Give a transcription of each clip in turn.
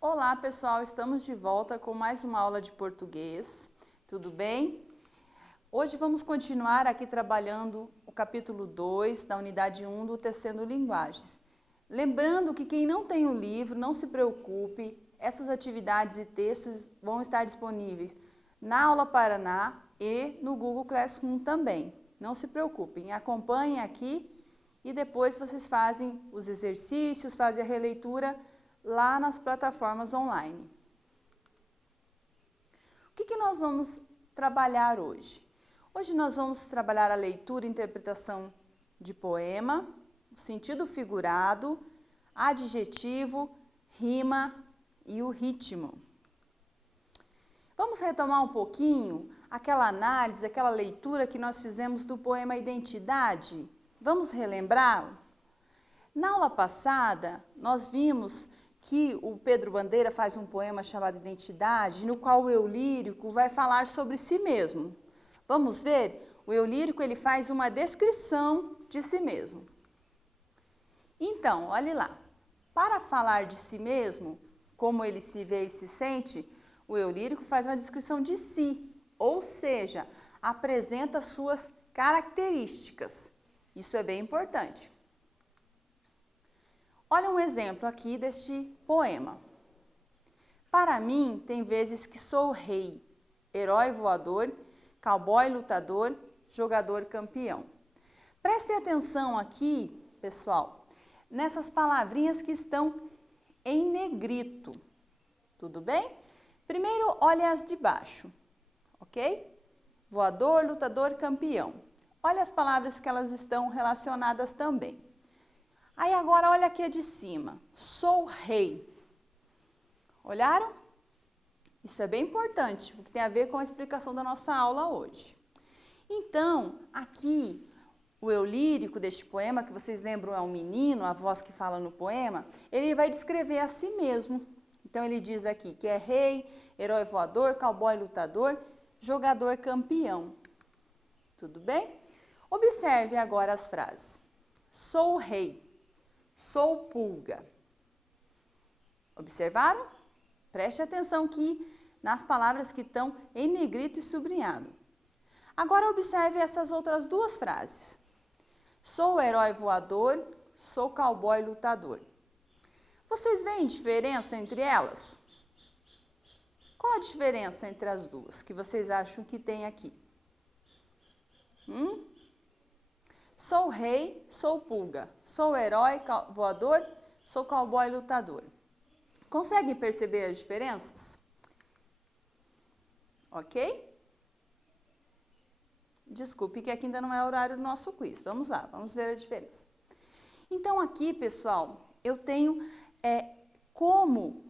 Olá pessoal, estamos de volta com mais uma aula de português, tudo bem? Hoje vamos continuar aqui trabalhando o capítulo 2 da unidade 1 do Tecendo Linguagens. Lembrando que quem não tem o livro, não se preocupe, essas atividades e textos vão estar disponíveis na Aula Paraná e no Google Classroom também. Não se preocupem, acompanhem aqui e depois vocês fazem os exercícios, fazem a releitura lá nas plataformas online. O que nós vamos trabalhar hoje? Hoje nós vamos trabalhar a leitura e interpretação de poema, o sentido figurado, adjetivo, rima e o ritmo. Vamos retomar um pouquinho aquela análise, aquela leitura que nós fizemos do poema Identidade? Vamos relembrá-lo? Na aula passada, nós vimos que o Pedro Bandeira faz um poema chamado Identidade, no qual o eu lírico vai falar sobre si mesmo. Vamos ver? O eu lírico ele faz uma descrição de si mesmo. Então, olhe lá. Para falar de si mesmo, como ele se vê e se sente, o eu lírico faz uma descrição de si, ou seja, apresenta suas características. Isso é bem importante. Olha um exemplo aqui deste poema. Para mim, tem vezes que sou rei, herói voador, cowboy lutador, jogador campeão. Prestem atenção aqui, pessoal, nessas palavrinhas que estão em negrito. Tudo bem? Primeiro, olha as de baixo, ok? Voador, lutador, campeão. Olha as palavras que elas estão relacionadas também. Aí agora olha aqui a de cima, sou rei. Olharam? Isso é bem importante, porque tem a ver com a explicação da nossa aula hoje. Então, aqui, o eu lírico deste poema, que vocês lembram é um menino, a voz que fala no poema, ele vai descrever a si mesmo. Então ele diz aqui que é rei, herói voador, cowboy lutador, jogador campeão. Tudo bem? Observe agora as frases. Sou rei. Sou pulga. Observaram? Preste atenção aqui nas palavras que estão em negrito e sublinhado. Agora observe essas outras duas frases. Sou herói voador, sou cowboy lutador. Vocês veem diferença entre elas? Qual a diferença entre as duas que vocês acham que tem aqui? Sou rei, sou pulga. Sou herói voador, sou cowboy lutador. Conseguem perceber as diferenças? Ok? Desculpe que aqui ainda não é o horário do nosso quiz. Vamos lá, vamos ver a diferença. Então aqui, pessoal, eu tenho como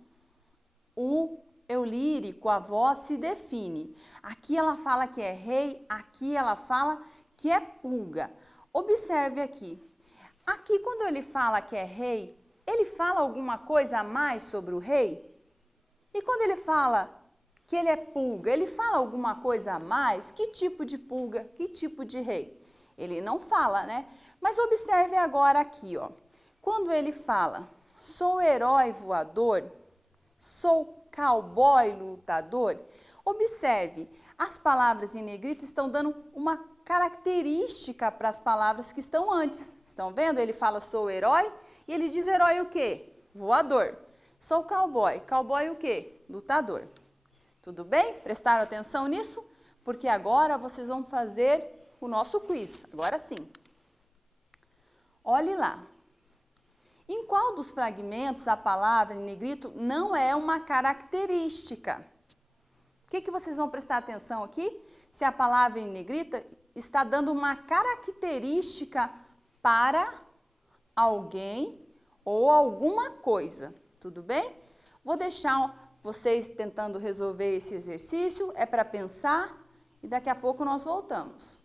o eu lírico, a voz se define. Aqui ela fala que é rei, aqui ela fala que é pulga. Observe aqui. Aqui, quando ele fala que é rei, ele fala alguma coisa a mais sobre o rei? E quando ele fala que ele é pulga, ele fala alguma coisa a mais? Que tipo de pulga? Que tipo de rei? Ele não fala, né? Mas observe agora aqui, ó. Quando ele fala, sou herói voador, sou cowboy lutador, observe, as palavras em negrito estão dando uma característica para as palavras que estão antes. Estão vendo? Ele fala sou herói e ele diz herói o quê? Voador. Sou cowboy. Cowboy o quê? Lutador. Tudo bem? Prestaram atenção nisso? Porque agora vocês vão fazer o nosso quiz. Agora sim. Olhe lá. Em qual dos fragmentos a palavra em negrito não é uma característica? O que vocês vão prestar atenção aqui? Se a palavra em negrita está dando uma característica para alguém ou alguma coisa. Tudo bem? Vou deixar vocês tentando resolver esse exercício, é para pensar e daqui a pouco nós voltamos.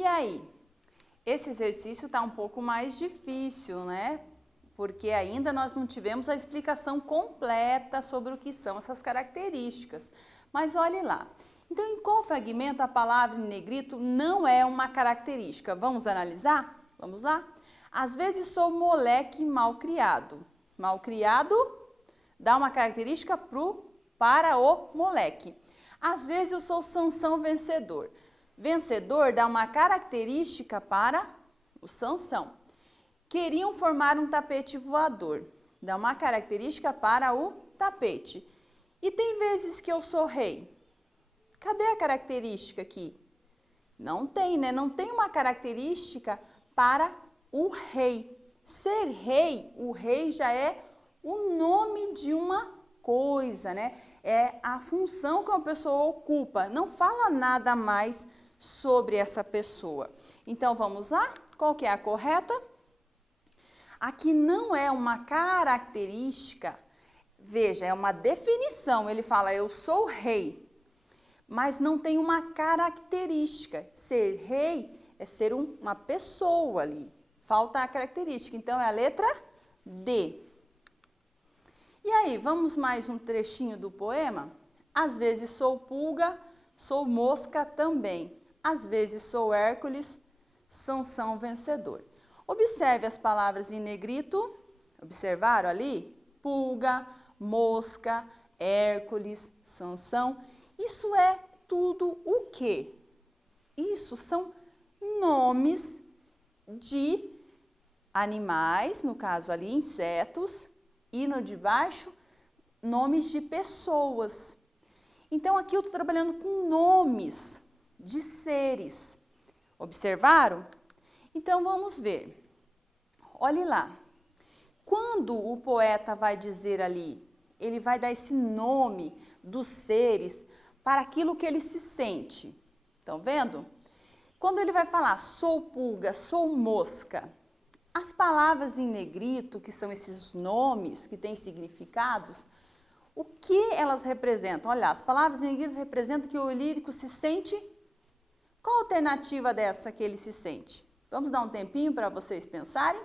E aí? Esse exercício está um pouco mais difícil, né? Porque ainda nós não tivemos a explicação completa sobre o que são essas características. Mas olhe lá. Então, em qual fragmento a palavra em negrito não é uma característica? Vamos analisar? Vamos lá? Às vezes sou moleque mal criado. Mal criado dá uma característica para o moleque. Às vezes eu sou Sansão vencedor. Vencedor dá uma característica para o Sansão. Queriam formar um tapete voador. Dá uma característica para o tapete. E tem vezes que eu sou rei. Cadê a característica aqui? Não tem, né? Não tem uma característica para o rei. Ser rei, o rei já é o nome de uma coisa, né? É a função que uma pessoa ocupa. Não fala nada mais sobre essa pessoa. Então, vamos lá? Qual que é a correta? Aqui não é uma característica, veja, é uma definição. Ele fala, eu sou rei, mas não tem uma característica. Ser rei é ser uma pessoa ali. Falta a característica. Então, é a letra D. E aí, vamos mais um trechinho do poema? Às vezes sou pulga, sou mosca também. Às vezes sou Hércules, Sansão vencedor. Observe as palavras em negrito. Observaram ali? Pulga, mosca, Hércules, Sansão. Isso é tudo o quê? Isso são nomes de animais, no caso ali insetos, e no de baixo, nomes de pessoas. Então aqui eu estou trabalhando com nomes de seres. Observaram? Então vamos ver. Olhe lá. Quando o poeta vai dizer ali, ele vai dar esse nome dos seres para aquilo que ele se sente. Estão vendo? Quando ele vai falar sou pulga, sou mosca, as palavras em negrito, que são esses nomes que têm significados, o que elas representam? Olha, as palavras em negrito representam que o lírico se sente. Qual a alternativa dessa que ele se sente? Vamos dar um tempinho para vocês pensarem?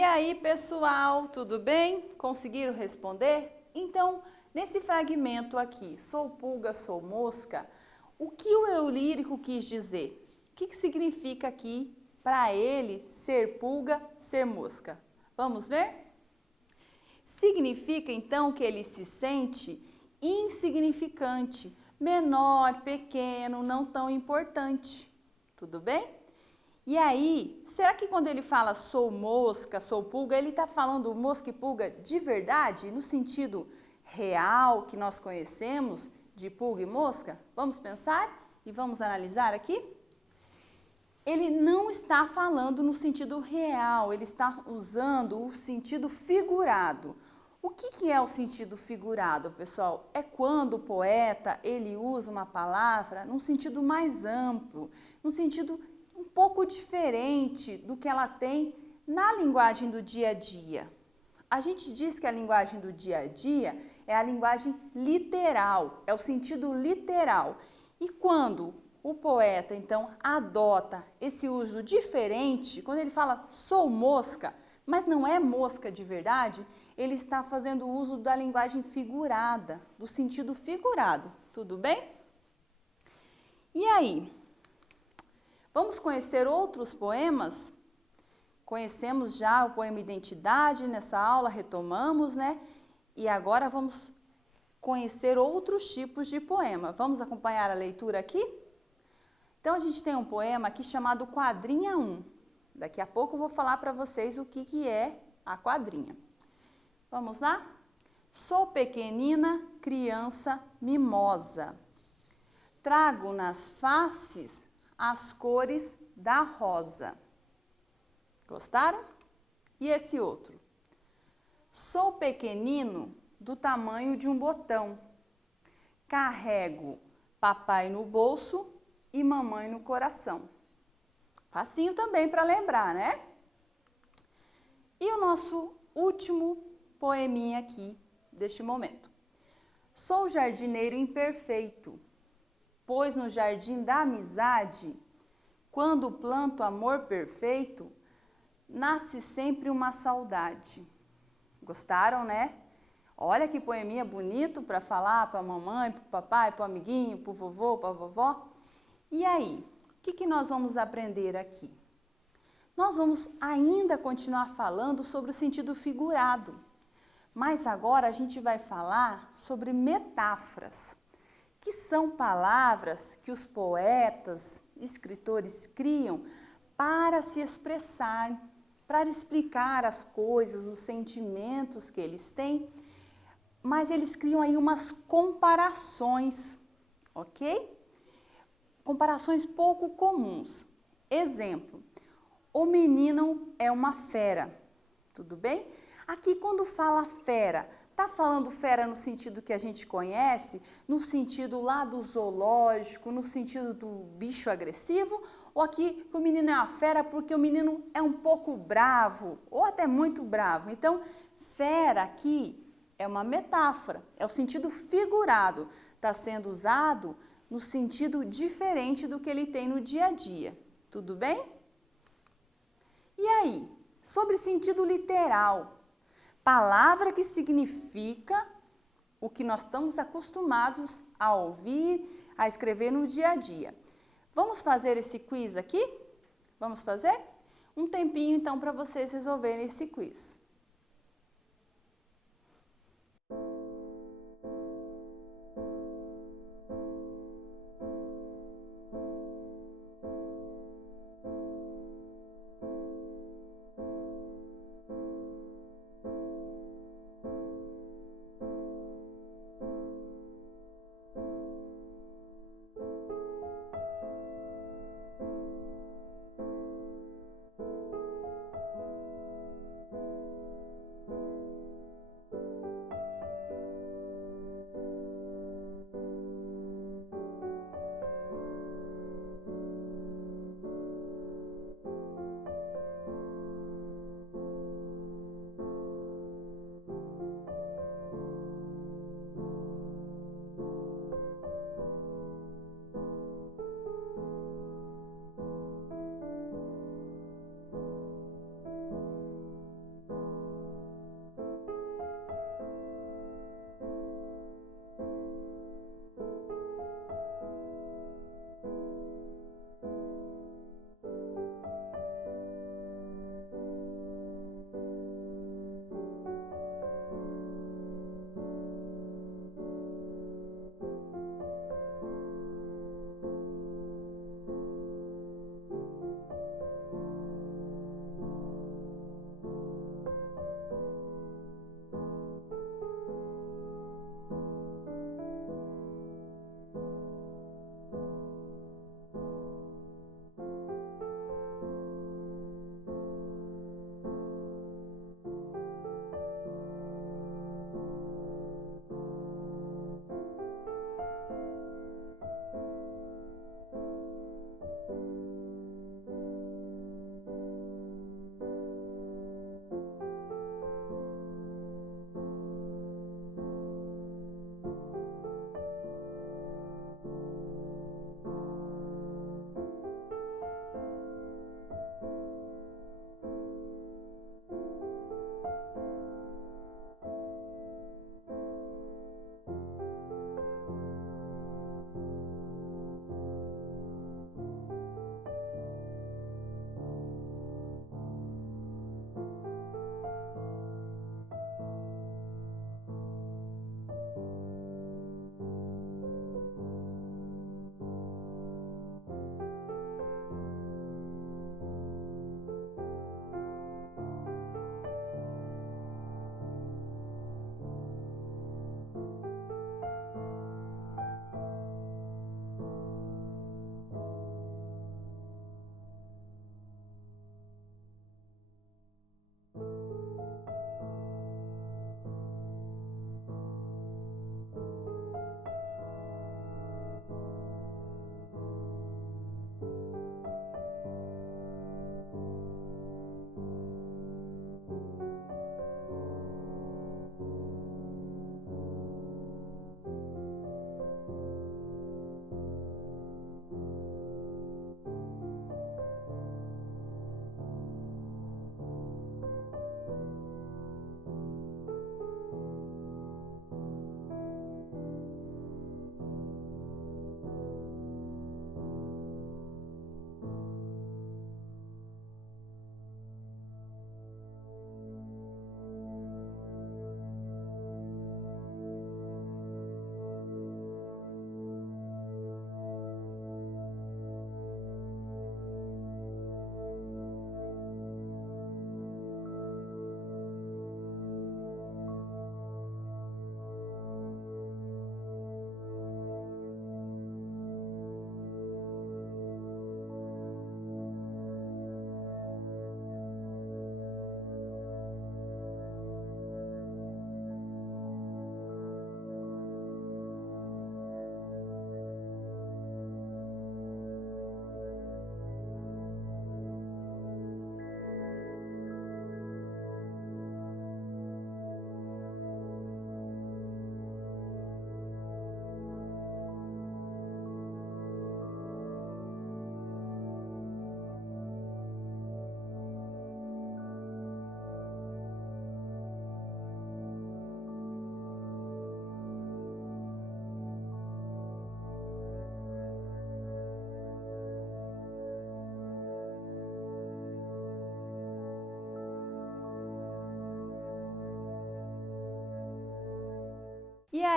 E aí, pessoal, tudo bem? Conseguiram responder? Então, nesse fragmento aqui, sou pulga, sou mosca, o que o eu lírico quis dizer? O que significa aqui para ele ser pulga, ser mosca? Vamos ver? Significa então que ele se sente insignificante, menor, pequeno, não tão importante. Tudo bem? E aí, será que quando ele fala sou mosca, sou pulga, ele está falando mosca e pulga de verdade, no sentido real que nós conhecemos de pulga e mosca? Vamos pensar e vamos analisar aqui? Ele não está falando no sentido real, ele está usando o sentido figurado. O que é o sentido figurado, pessoal? É quando o poeta ele usa uma palavra num sentido mais amplo, num sentido um pouco diferente do que ela tem na linguagem do dia a dia. A gente diz que a linguagem do dia a dia é a linguagem literal, é o sentido literal. E quando o poeta, então, adota esse uso diferente, quando ele fala sou mosca, mas não é mosca de verdade, ele está fazendo uso da linguagem figurada, do sentido figurado, tudo bem? E aí, vamos conhecer outros poemas? Conhecemos já o poema Identidade, nessa aula retomamos, né? E agora vamos conhecer outros tipos de poema. Vamos acompanhar a leitura aqui? Então, a gente tem um poema aqui chamado Quadrinha 1. Daqui a pouco eu vou falar para vocês o que é a quadrinha. Vamos lá? Sou pequenina criança mimosa. Trago nas faces as cores da rosa. Gostaram? E esse outro? Sou pequenino do tamanho de um botão. Carrego papai no bolso e mamãe no coração. Facinho também para lembrar, né? E o nosso último poeminha aqui deste momento. Sou jardineiro imperfeito, pois no jardim da amizade, quando planto amor perfeito, nasce sempre uma saudade. Gostaram, né? Olha que poeminha bonito para falar para a mamãe, para o papai, para o amiguinho, para o vovô, para a vovó. E aí, o que nós vamos aprender aqui? Nós vamos ainda continuar falando sobre o sentido figurado, mas agora a gente vai falar sobre metáforas, que são palavras que os poetas, escritores criam para se expressar, para explicar as coisas, os sentimentos que eles têm, mas eles criam aí umas comparações, ok? Comparações pouco comuns. Exemplo, o menino é uma fera, tudo bem? Aqui quando fala fera, tá falando fera no sentido que a gente conhece, no sentido lá do zoológico, no sentido do bicho agressivo, ou aqui que o menino é uma fera porque o menino é um pouco bravo, ou até muito bravo. Então, fera aqui é uma metáfora, é o sentido figurado, está sendo usado no sentido diferente do que ele tem no dia a dia, tudo bem? E aí, sobre sentido literal, palavra que significa o que nós estamos acostumados a ouvir, a escrever no dia a dia. Vamos fazer esse quiz aqui? Vamos fazer? Um tempinho então para vocês resolverem esse quiz.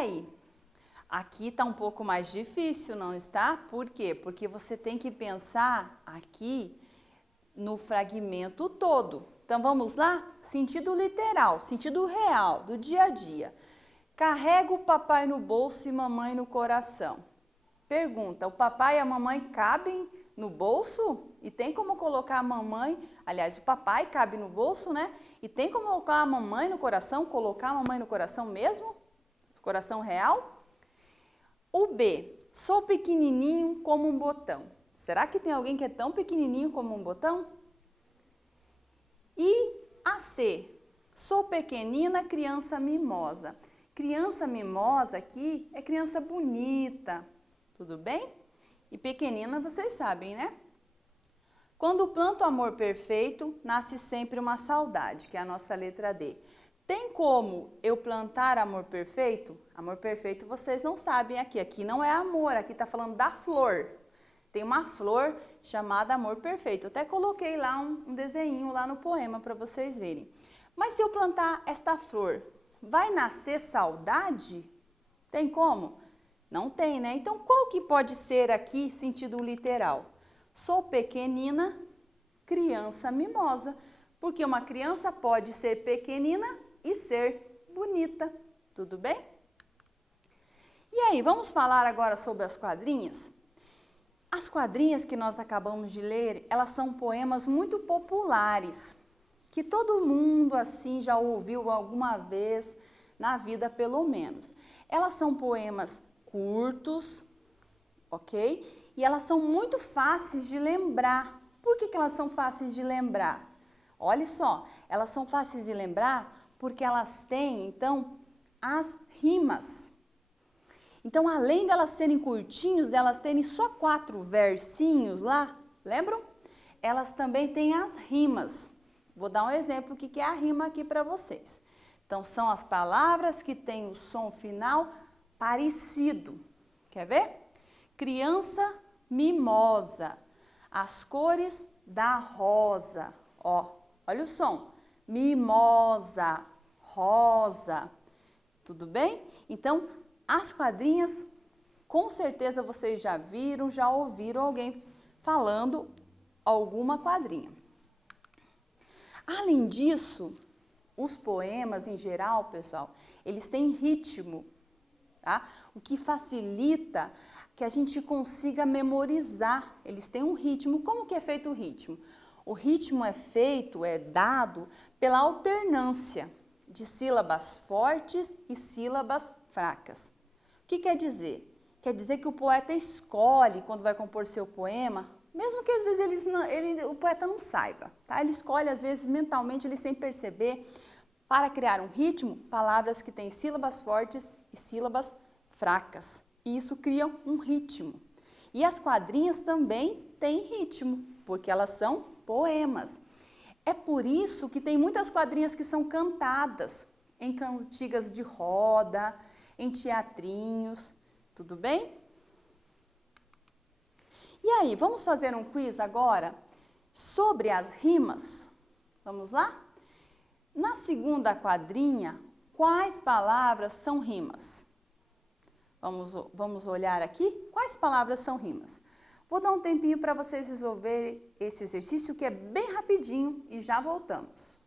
aí? Aqui está um pouco mais difícil, não está? Por quê? Porque você tem que pensar aqui no fragmento todo. Então vamos lá? Sentido literal, sentido real, do dia a dia. Carrega o papai no bolso e mamãe no coração. Pergunta, o papai e a mamãe cabem no bolso? E tem como colocar a mamãe, aliás, o papai cabe no bolso, né? E tem como colocar a mamãe no coração, colocar a mamãe no coração mesmo? Coração real? O B, sou pequenininho como um botão. Será que tem alguém que é tão pequenininho como um botão? E a C, sou pequenina criança mimosa. Criança mimosa aqui é criança bonita, tudo bem? E pequenina vocês sabem, né? Quando planto amor perfeito, nasce sempre uma saudade, que é a nossa letra D. Tem como eu plantar amor perfeito? Amor perfeito vocês não sabem aqui. Aqui não é amor, aqui está falando da flor. Tem uma flor chamada amor perfeito. Eu até coloquei lá um desenho lá no poema para vocês verem. Mas se eu plantar esta flor, vai nascer saudade? Tem como? Não tem, né? Então qual que pode ser aqui sentido literal? Sou pequenina, criança mimosa. Porque uma criança pode ser pequenina e ser bonita, tudo bem? E aí, vamos falar agora sobre as quadrinhas? As quadrinhas que nós acabamos de ler, elas são poemas muito populares, que todo mundo assim já ouviu alguma vez na vida pelo menos. Elas são poemas curtos, ok? E elas são muito fáceis de lembrar. Por que elas são fáceis de lembrar? Olha só, elas são fáceis de lembrar porque elas têm, então, as rimas. Então, além delas serem curtinhos, delas terem só 4 versinhos lá, lembram? Elas também têm as rimas. Vou dar um exemplo do que é a rima aqui para vocês. Então, são as palavras que têm o som final parecido. Quer ver? Criança mimosa, as cores da rosa. Ó, olha o som. Mimosa, rosa. Tudo bem? Então, as quadrinhas, com certeza vocês já viram, já ouviram alguém falando alguma quadrinha. Além disso, os poemas em geral, pessoal, eles têm ritmo, tá? O que facilita que a gente consiga memorizar. Eles têm um ritmo. Como que é feito o ritmo? O ritmo é dado pela alternância de sílabas fortes e sílabas fracas. O que quer dizer? Quer dizer que o poeta escolhe, quando vai compor seu poema, mesmo que às vezes o poeta não saiba, tá? Ele escolhe, às vezes, mentalmente, ele sem perceber, para criar um ritmo, palavras que têm sílabas fortes e sílabas fracas. E isso cria um ritmo. E as quadrinhas também têm ritmo, porque elas são poemas. É por isso que tem muitas quadrinhas que são cantadas em cantigas de roda, em teatrinhos, tudo bem? E aí, vamos fazer um quiz agora sobre as rimas? Vamos lá? Na segunda quadrinha, quais palavras são rimas? Vamos olhar aqui? Quais palavras são rimas? Vou dar um tempinho para vocês resolverem esse exercício que é bem rapidinho e já voltamos.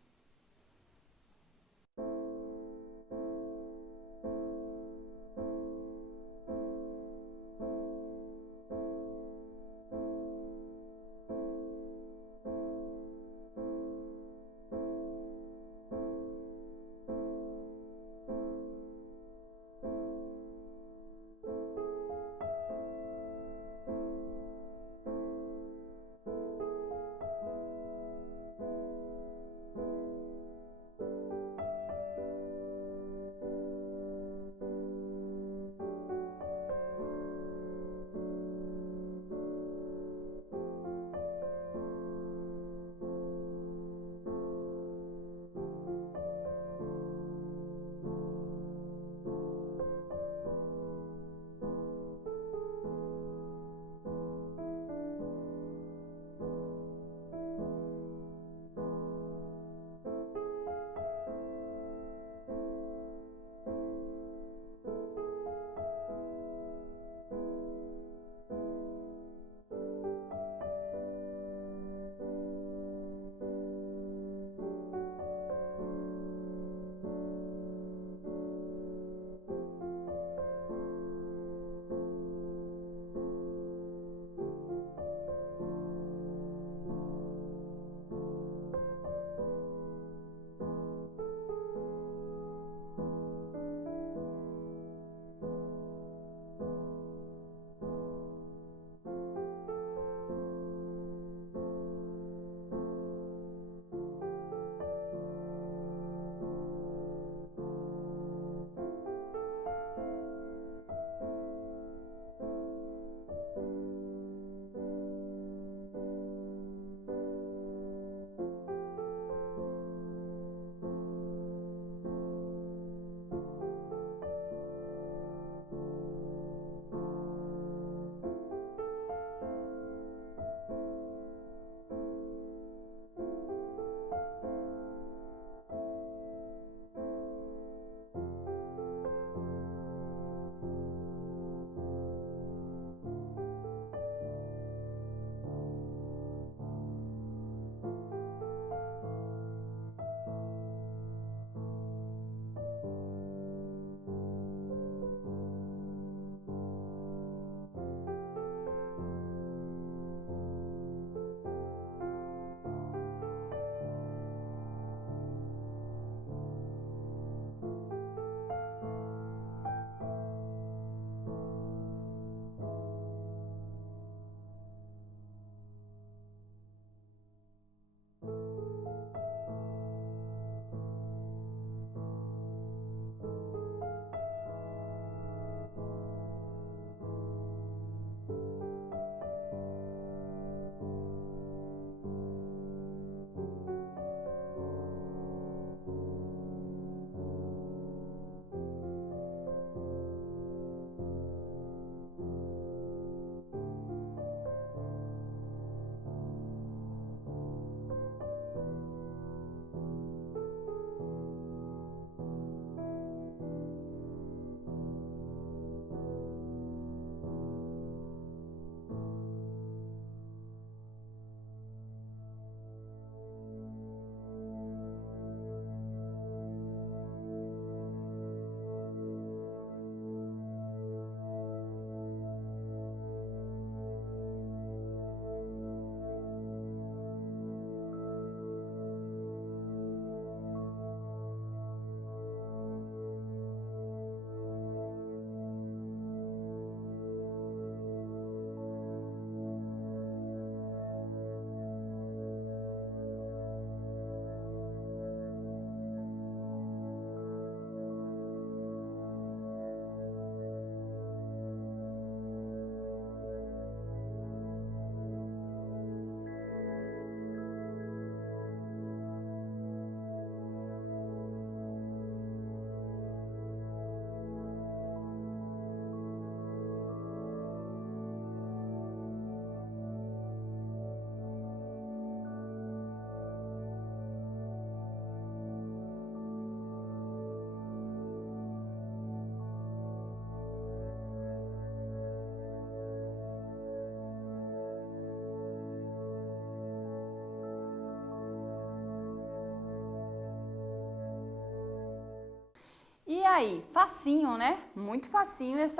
aí, facinho, né? Muito facinho esse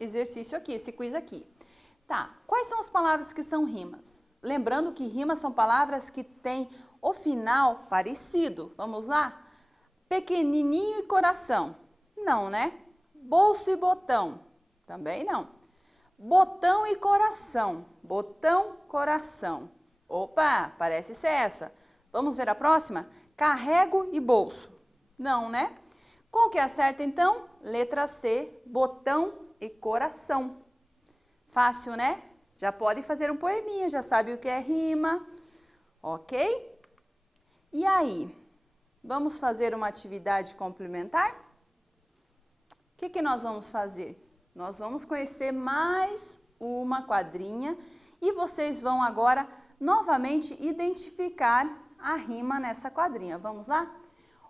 exercício aqui, esse quiz aqui. Tá, quais são as palavras que são rimas? Lembrando que rimas são palavras que têm o final parecido. Vamos lá? Pequenininho e coração. Não, né? Bolso e botão. Também não. Botão e coração. Botão, coração. Opa, parece ser essa. Vamos ver a próxima? Carrego e bolso. Não, né? Qual que é a certa então? Letra C, botão e coração. Fácil, né? Já pode fazer um poeminha, já sabe o que é rima, ok? E aí, vamos fazer uma atividade complementar? O que nós vamos fazer? Nós vamos conhecer mais uma quadrinha e vocês vão agora novamente identificar a rima nessa quadrinha. Vamos lá?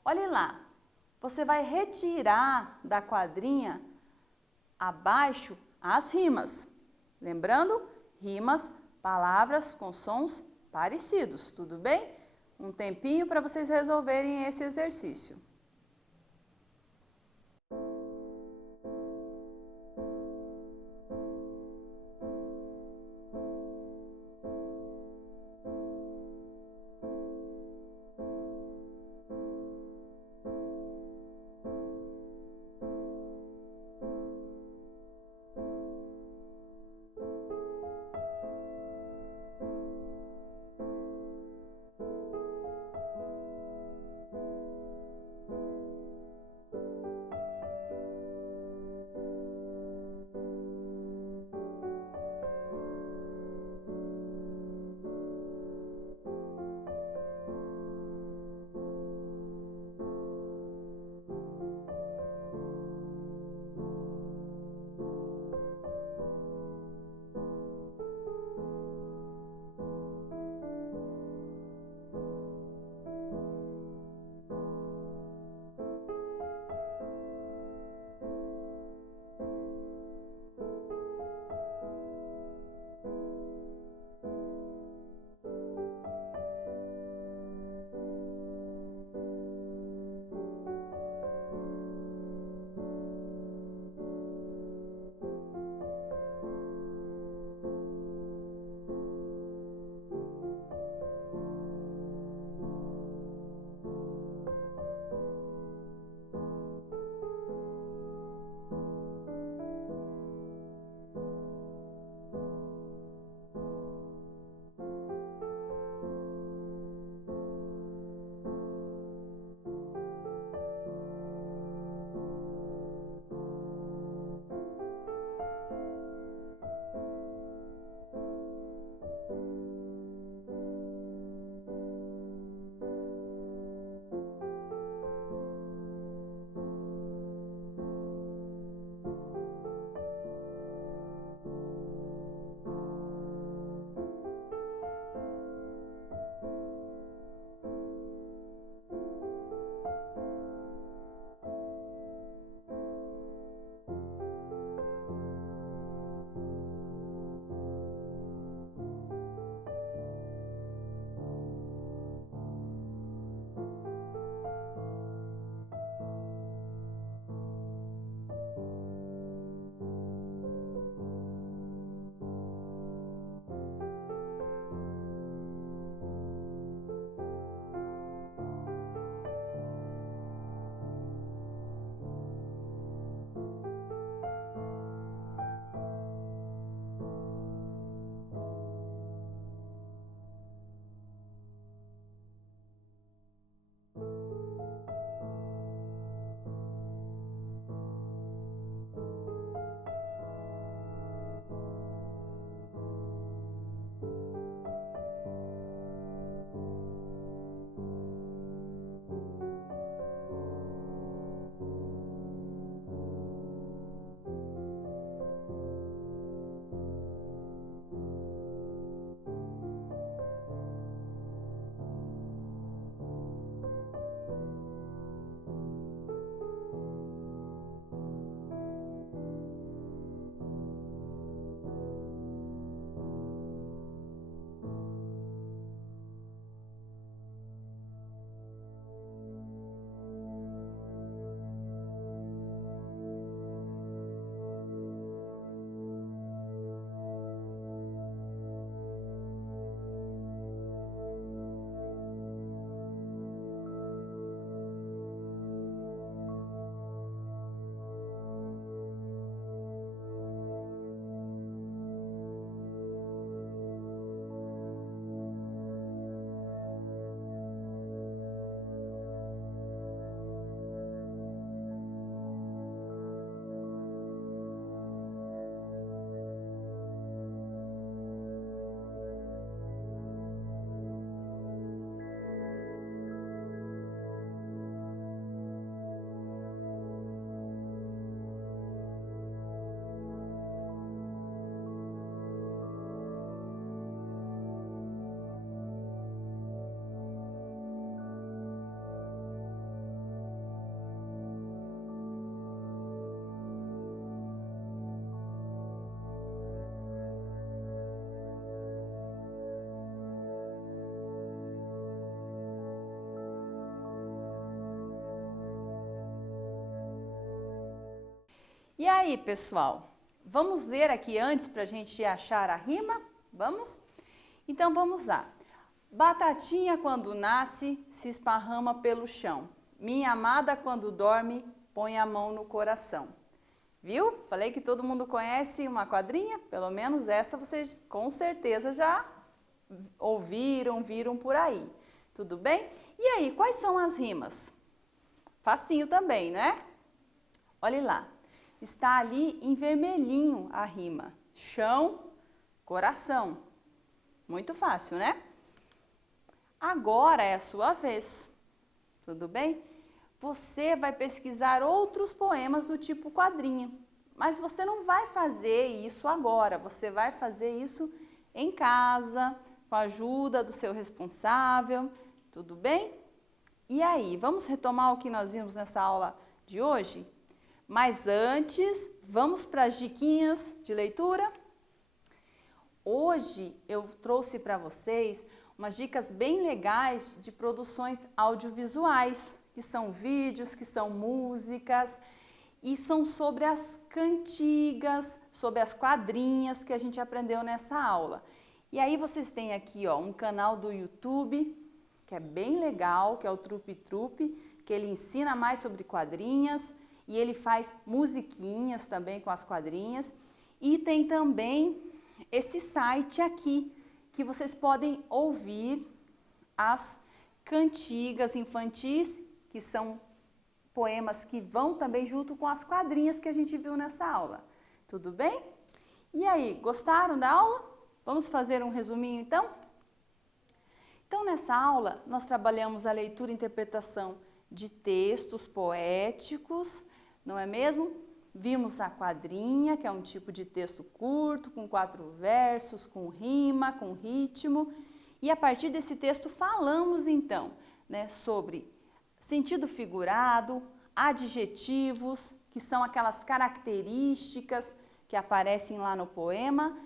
Olhe lá, você vai retirar da quadrinha abaixo as rimas. Lembrando, rimas, palavras com sons parecidos, tudo bem? Um tempinho para vocês resolverem esse exercício. E aí, pessoal, vamos ler aqui antes para a gente achar a rima? Vamos? Então, vamos lá. Batatinha quando nasce, se esparrama pelo chão. Minha amada quando dorme, põe a mão no coração. Viu? Falei que todo mundo conhece uma quadrinha, pelo menos essa vocês com certeza já ouviram, viram por aí. Tudo bem? E aí, quais são as rimas? Facinho também, né? Olhe lá. Está ali em vermelhinho a rima. Chão, coração. Muito fácil, né? Agora é a sua vez. Tudo bem? Você vai pesquisar outros poemas do tipo quadrinha. Mas você não vai fazer isso agora. Você vai fazer isso em casa, com a ajuda do seu responsável. Tudo bem? E aí, vamos retomar o que nós vimos nessa aula de hoje? Mas antes, vamos para as diquinhas de leitura? Hoje eu trouxe para vocês umas dicas bem legais de produções audiovisuais, que são vídeos, que são músicas, e são sobre as cantigas, sobre as quadrinhas que a gente aprendeu nessa aula. E aí vocês têm aqui um canal do YouTube, que é bem legal, que é o Trupe Trupe, que ele ensina mais sobre quadrinhas, e ele faz musiquinhas também com as quadrinhas. E tem também esse site aqui, que vocês podem ouvir as cantigas infantis, que são poemas que vão também junto com as quadrinhas que a gente viu nessa aula. Tudo bem? E aí, gostaram da aula? Vamos fazer um resuminho então? Então, nessa aula, nós trabalhamos a leitura e interpretação de textos poéticos, não é mesmo? Vimos a quadrinha, que é um tipo de texto curto, com 4 versos, com rima, com ritmo. E a partir desse texto falamos então, sobre sentido figurado, adjetivos, que são aquelas características que aparecem lá no poema.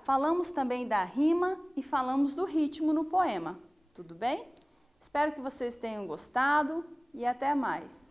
Falamos também da rima e falamos do ritmo no poema. Tudo bem? Espero que vocês tenham gostado e até mais.